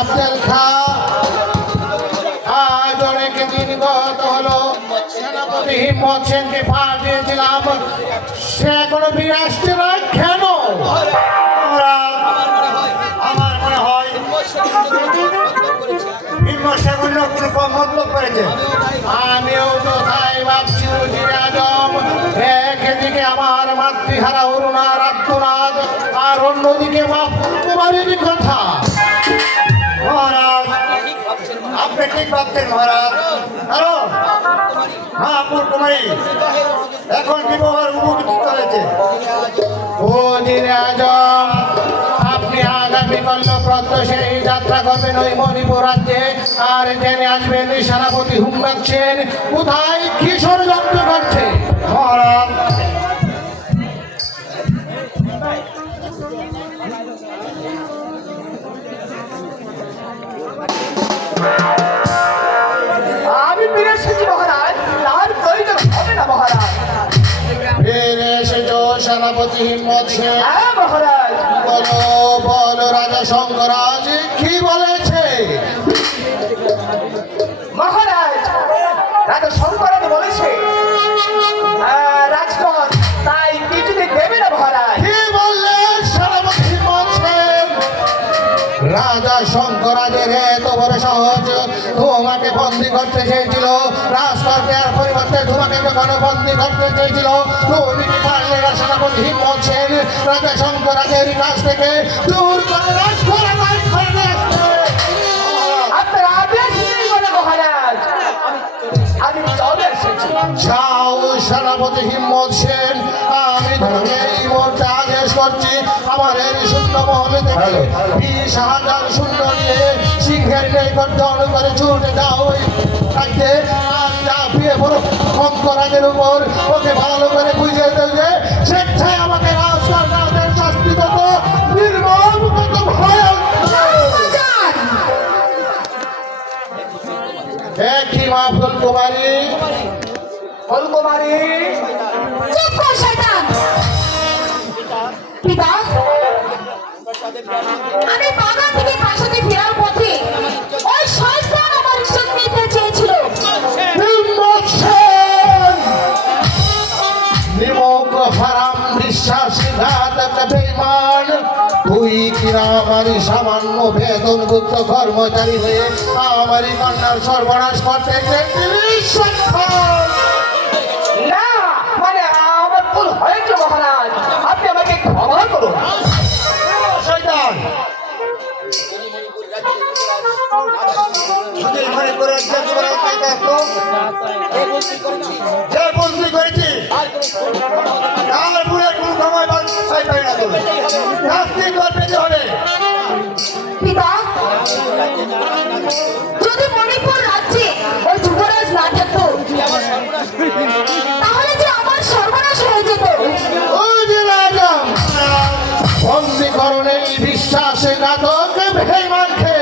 আফজাল খা আজ অনেক দিন গত হলো, সেনাপতি হিম্মত সেনকে পাঠিয়েছিলাম, সে এখনো ফিরে আসছে না কেন? আমার মনে হয় হিম্মত সেন অন্য কোনো মতলব করেছে। আমিও তো তাই ভাবছি উজিরে আজম। একদিকে আমার মাতৃহারা অরুণার আত্মনাদ, আর অন্যদিকে মা ফুলকুমারীর কথা। মহারাজ, আপনি ঠিক ভাবছেন মহারাজ। কারণ মা ফুলকুমারী এখন বিবাহের উপযুক্ত হয়েছে। উজিরে আজম, আপনি আগামীকাল প্রত্যুষে যাত্রা করবেন ওই মণিপুর রাজ্যে, আর জেনে আসবেন সেনাপতি হিম্মত সেন কোথায় কি ষড়যন্ত্র করছে। মহারাজ, আমি ফিরে এসেছি মহারাজ, তার প্রয়োজন হবে না মহারাজ। ফিরে এসেছো সেনাপতি হিম্মত সেন? হ্যাঁ মহারাজ। বলো বলো, রাজা শঙ্করাজ কি বলেছে? মহারাজ, রাজা শঙ্করাজ বলেছে রাজকর তাই কিছুদিন দেবে না মহারাজ। কি বললেন সেনাপতি হিম্মত সেন? রাজা শঙ্করাজের এত বড় সহজ, তোমাকে বন্দি করতে চেয়েছিল। রাজকর্তের পরিবর্তে তোমাকে যখন বন্দি করতে চেয়েছিল, তুমি কি পারলে সেনাপতি হিম্মত সেন রাজা শঙ্করাজের কাছ থেকে দূর করে রাজকরাজ করে নিয়ে আসতে? আপনার আদেশ নেই বলে মহারাজ, আমি চলে এসেছি। যাও সেনাপতি হিম্মত সেন, আমি তোমাকে এই মুহূর্তে আদেশ করছি, আমার এই শূন্য মহলে থেকে 20,000 শূন্য নিয়ে সিংহের নিকটন করে ছুটে যাও রাখতে। আর চাপিয়ে পড়ো শঙ্করাজের উপর, ওকে ভালো করে বুঝিয়ে দেবে স্বেচ্ছায় আমাকে রাজকর্তাদের শাস্তি কত নির্মম, কত ভয়ঙ্কর। কি মা ফুলকুমারী? ফুলকুমারী, চুপ কর শয়তান। পিতা, আমি বাগান থেকে প্রাসাদে ফেরার পথে ওই শয়তান আমার ইজ্জত নিতে চেয়েছিল। হিম্মত সেন, নিমক হারাম বিশ্বাসঘাতক বেঈমান, তুই কিনা আমারই সামান্য বেতনভুক্ত কর্মচারী হয়ে আমারই কন্যার সর্বনাশ করতে চেয়েছিলিস? না মানে আমার ভুল হয়েছে মহারাজ, আপনি আমাকে ক্ষমা করুন। শয়তান, যে বন্দি করেছি তার পুরে কোন সময় পাই না, তুমি শাস্তি করবে হবে। পিতা, যদি মণিপুর রাজ্যে ওই যুবরাজ না থাকতো তাহলে যে আমার সর্বনাশ হয়ে যেত। উজিরে আজম, বন্দীকরণে বিশ্বাসঘাতক বেঈমানকে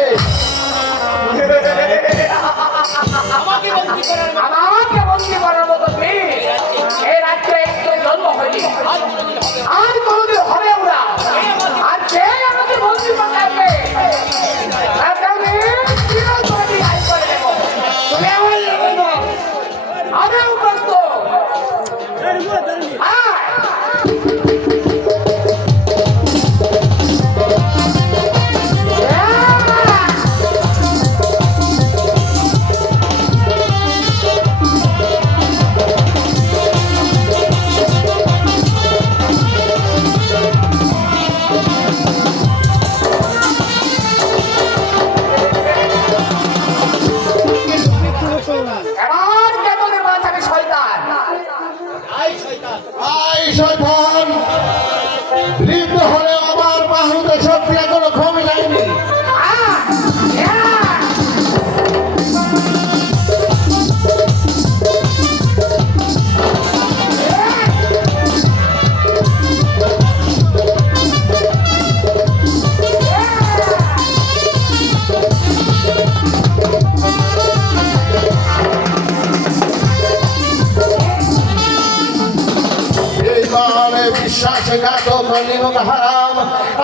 আমাকে বন্দি করার মতো মেয়ে এই রাজ্যে একটু জন্ম হয়নি, আর কোনোদিন হবেও না। আর যে আমাকে বন্দি করতে আমিও করত।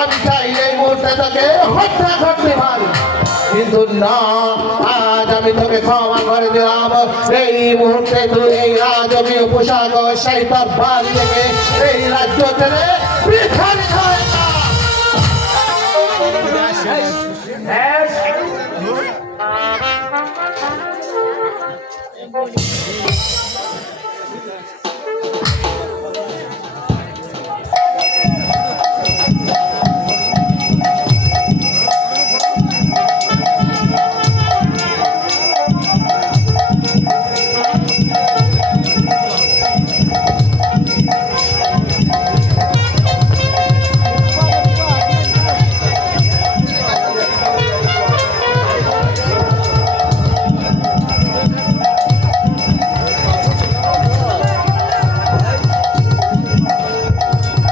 আমি চাইলে এই মুহূর্তে তাকে হত্যা করতে পারি, কিন্তু না, আজ আমি তোকে ক্ষমা করে দিলাম। এই মুহূর্তে তুই এই রাজকীয় পোশাক ও সেই তার বাড়ি থেকে এই রাজ্য ছেড়ে বিতাড়িত হয়ে যা। ব্যাস।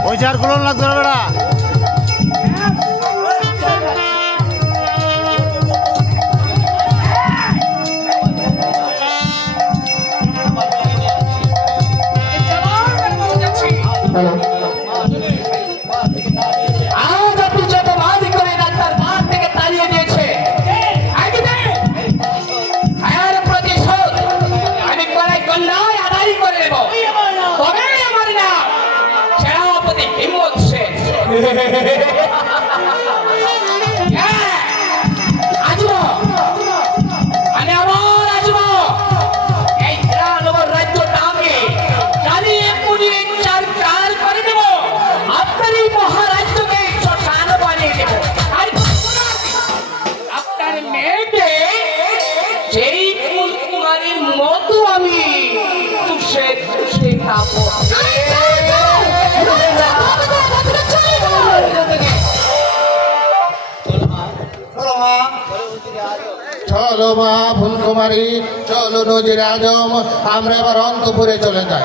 ওই চার গুলো লাগতো না বেড়া। আজ আপনি যত বাড়ি করে ডাক্তার মাঠ থেকে তাড়িয়ে দিয়েছে, এর প্রতিশোধ আমি কড়াই গন্ডায় আদায় করে নেব। তবে আমার নাম সেনাপতি হিম্মত সেন। আসবো, আমি আবার আসবো এই গ্রাম রাজ্য নামে জ্বালিয়ে পুড়িয়ে চার কাল করে দেব। আপনার এই মহারাজ্যকে শ্মশান বানিয়ে দেব। আর আপনার মেয়েকে যেই ফুলকুমারীর মতো আমি চুষে চুষে খাবো। চলো মা ফুলকুমারী, চলো নজির আজম, আমরা এবার অন্তপুরে চলে যাই।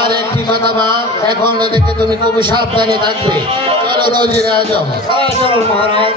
আর একটি কথা মা, এখন থেকে তুমি খুব সাবধানে থাকবে। চলো নজির আজম। চলো মহারাজ।